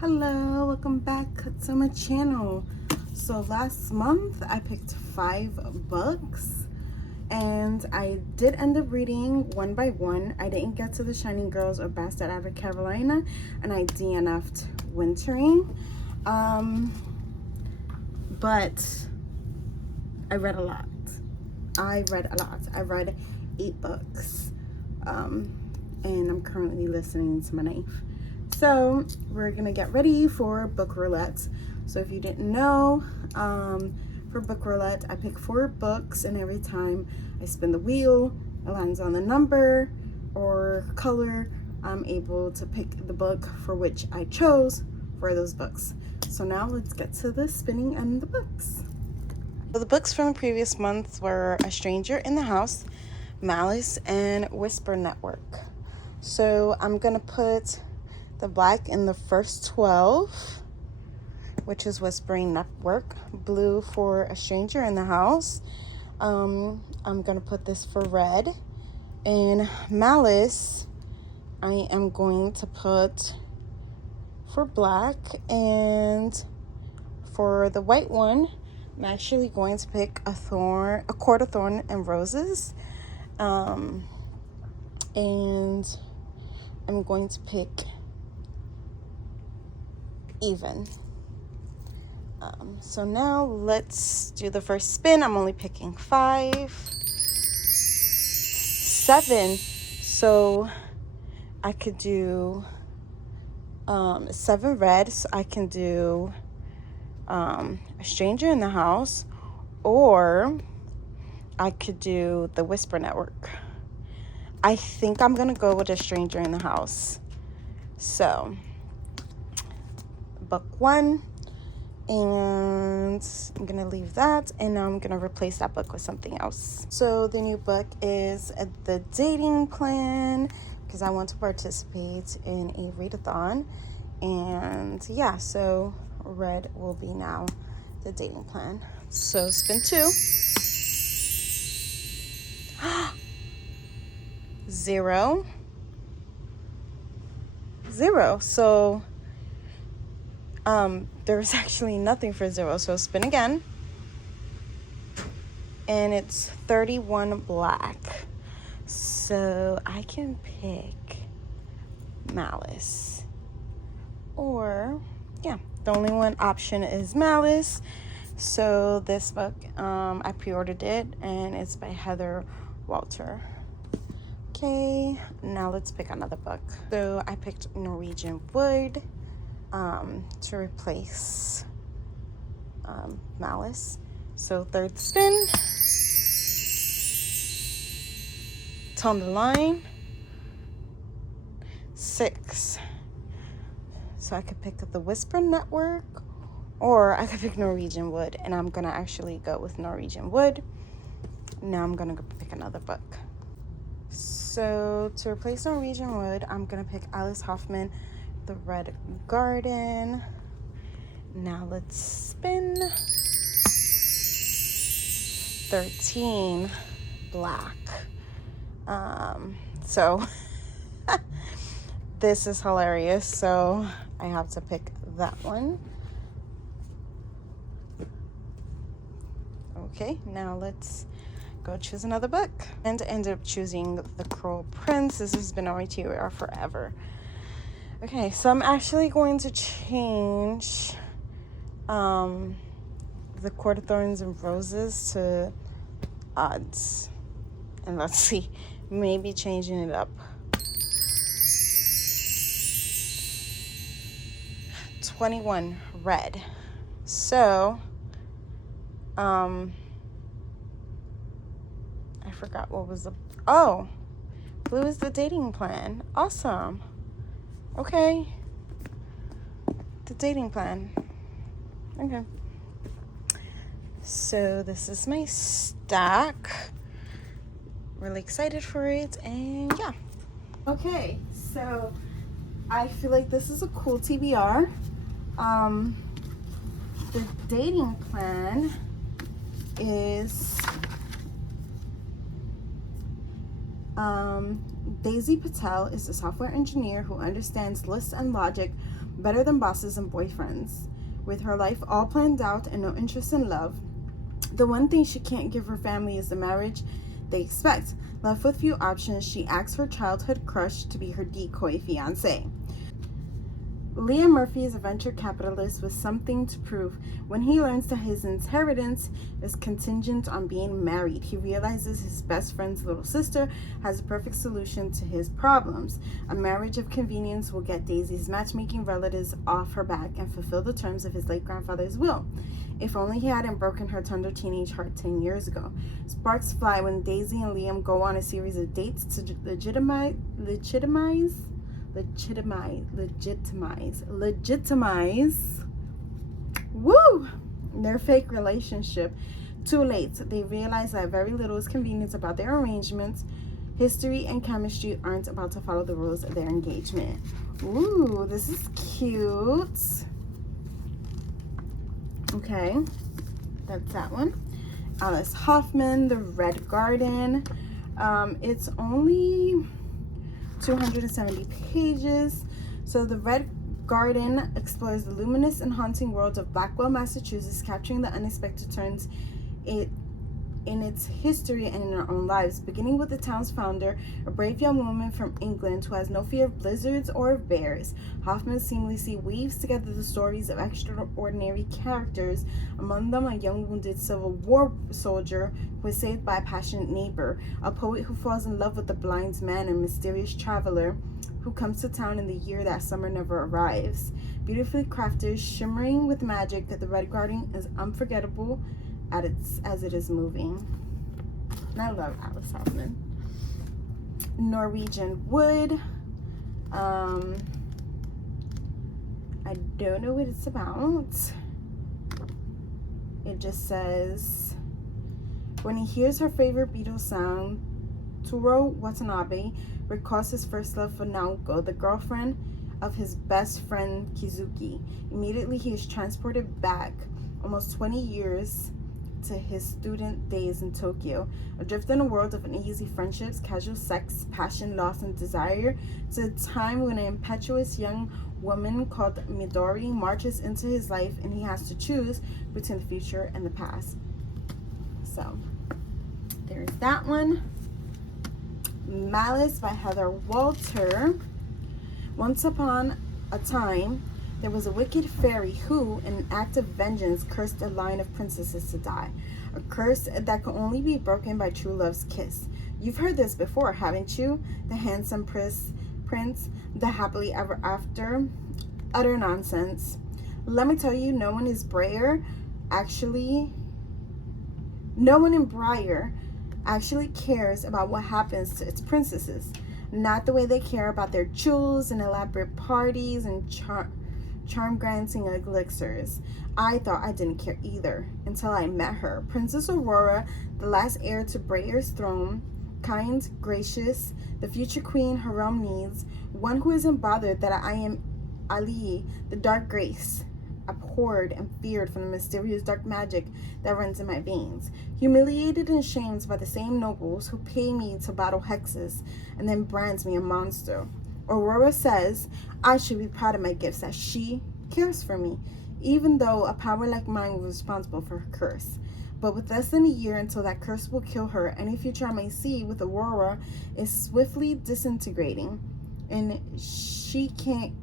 Hello, welcome back to my channel. So last month I picked 5 books and I did end up reading one by one. I didn't get to The Shining Girls or Bastard Out of Carolina, and I DNF'd Wintering. But I read a lot. I read 8 books. And I'm currently listening to my knife. So we're gonna get ready for book roulette. So if you didn't know, for book roulette, I pick 4 books, and every time I spin the wheel, it lands on the number or color, I'm able to pick the book for which I chose for those books. So now let's get to the spinning and the books. So the books from the previous month were A Stranger in the House, Malice, and Whisper Network. So I'm gonna put the black in the first 12, which is Whispering Network. Blue for A Stranger in the House. I'm gonna put this for red. And Malice, I am going to put for black. And for the white one, I'm actually going to pick a Court of Thorn and Roses. And I'm going to pick even. So now let's do the first spin. I'm only picking 5, 7. So I could do 7 red. So I can do A Stranger in the House, or I could do the Whisper Network. I think I'm gonna go with A Stranger in the House. So book 1, and I'm gonna leave that, and now I'm gonna replace that book with something else. So the new book is The Dating Plan, because I want to participate in a readathon. And yeah, so red will be now The Dating Plan. So spin 2. 0, 0. So there's actually nothing for 0. So spin again, and it's 31 black. So I can pick Malice, or yeah, the only one option is Malice. So this book, I pre-ordered it, and it's by Heather Walter. Okay, now let's pick another book. So I picked Norwegian Wood to replace Malice. So third spin. Tone the Line. 6. So I could pick the Whisper Network, or I could pick Norwegian Wood, and I'm gonna actually go with Norwegian Wood. Now I'm gonna go pick another book. So to replace Norwegian Wood, I'm gonna pick Alice Hoffman, The Red Garden. Now let's spin. 13 black. So this is hilarious, so I have to pick that one. Okay, now let's go choose another book, and end up choosing The Cruel Prince. This has been on my TBR forever. Okay, so I'm actually going to change the Court of Thorns and Roses to odds, and let's see, maybe changing it up. 21 red. So I forgot what was blue is The Dating Plan. Awesome. Okay, The Dating Plan. Okay, so this is my stack. Really excited for it, and yeah. Okay, so I feel like this is a cool TBR. The Dating Plan is Daisy Patel is a software engineer who understands lists and logic better than bosses and boyfriends. With her life all planned out and no interest in love, the one thing she can't give her family is the marriage they expect. Left with few options, she asks her childhood crush to be her decoy fiance. Leah Murphy is a venture capitalist with something to prove. When he learns that his inheritance is contingent on being married, he realizes his best friend's little sister has a perfect solution to his problems. A marriage of convenience will get Daisy's matchmaking relatives off her back and fulfill the terms of his late grandfather's will. If only he hadn't broken her tender teenage heart 10 years ago. Sparks fly when Daisy and Liam go on a series of dates to legitimize woo, their fake relationship. Too late, they realize that very little is convenient about their arrangements. History and chemistry aren't about to follow the rules of their engagement. Ooh, this is cute. Okay, that's that one. Alice Hoffman, The Red Garden. It's only 270 pages. So The Red Garden explores the luminous and haunting world of Blackwell, Massachusetts, capturing the unexpected turns in its history and in our own lives, beginning with the town's founder, a brave young woman from England who has no fear of blizzards or of bears. Hoffman seamlessly weaves together the stories of extraordinary characters, among them a young wounded Civil War soldier who is saved by a passionate neighbor, a poet who falls in love with the blind man, and a mysterious traveler who comes to town in the year that summer never arrives. Beautifully crafted, shimmering with magic, The Red Garden is unforgettable as it is moving. And I love Alice Hoffman. Norwegian Wood. I don't know what it's about. It just says, when he hears her favorite Beatles sound, Toru Watanabe recalls his first love for Naoko, the girlfriend of his best friend Kizuki. Immediately he is transported back almost 20 years to his student days in Tokyo, adrift in a world of uneasy friendships, casual sex, passion, loss, and desire, to a time when an impetuous young woman called Midori marches into his life and he has to choose between the future and the past. So there's that one. Malice by Heather Walter. Once upon a time, there was a wicked fairy who, in an act of vengeance, cursed a line of princesses to die. A curse that could only be broken by true love's kiss. You've heard this before, haven't you? The handsome prince, the happily ever after. Utter nonsense. Let me tell you, no one in Briar actually cares about what happens to its princesses. Not the way they care about their jewels and elaborate parties and charm-granting elixirs. I thought I didn't care either until I met her. Princess Aurora, the last heir to Briar's throne, kind, gracious, the future queen her realm needs, one who isn't bothered that I am Ali, the dark grace, abhorred and feared from the mysterious dark magic that runs in my veins, humiliated and shamed by the same nobles who pay me to battle hexes and then brands me a monster. Aurora says I should be proud of my gifts, that she cares for me, even though a power like mine was responsible for her curse. But with less than a year until that curse will kill her, any future I may see with Aurora is swiftly disintegrating, and she can't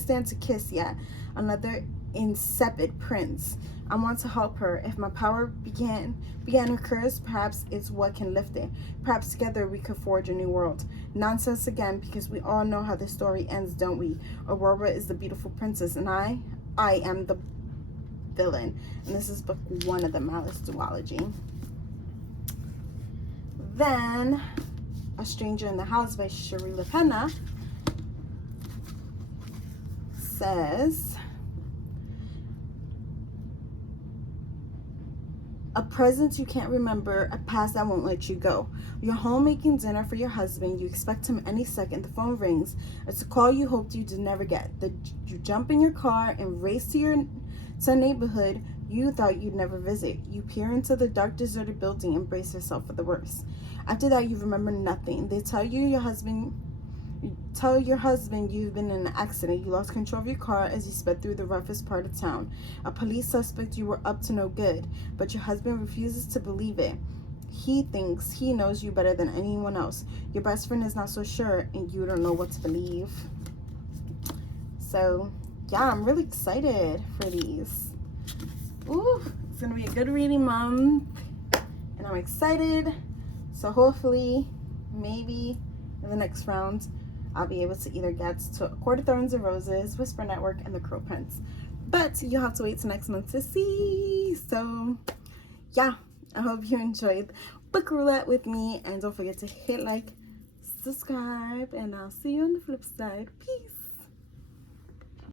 stand to kiss yet another insipid prince. I want to help her. If my power began her curse, perhaps it's what can lift it. Perhaps together we could forge a new world. Nonsense again, because we all know how the story ends, don't we? Aurora is the beautiful princess, and I am the villain. And this is book 1 of the Malice duology. Then, A Stranger in the House by Cherie LaPena says, a present you can't remember, a past that won't let you go. You're home making dinner for your husband. You expect him any second. The phone rings. It's a call you hoped you did never get. You jump in your car and race to a neighborhood you thought you'd never visit. You peer into the dark, deserted building and brace yourself for the worst. After that, you remember nothing. They tell you your husband Tell your husband you've been in an accident. You lost control of your car as you sped through the roughest part of town. A police suspect you were up to no good, but your husband refuses to believe it. He thinks he knows you better than anyone else. Your best friend is not so sure, and you don't know what to believe. So, yeah, I'm really excited for these. Ooh, it's going to be a good reading month, and I'm excited. So hopefully, maybe in the next round, I'll be able to either get to Court of Thorns and Roses, Whisper Network, and The Crow Prince. But you'll have to wait till next month to see. So, yeah, I hope you enjoyed Book Roulette with me. And don't forget to hit like, subscribe, and I'll see you on the flip side. Peace.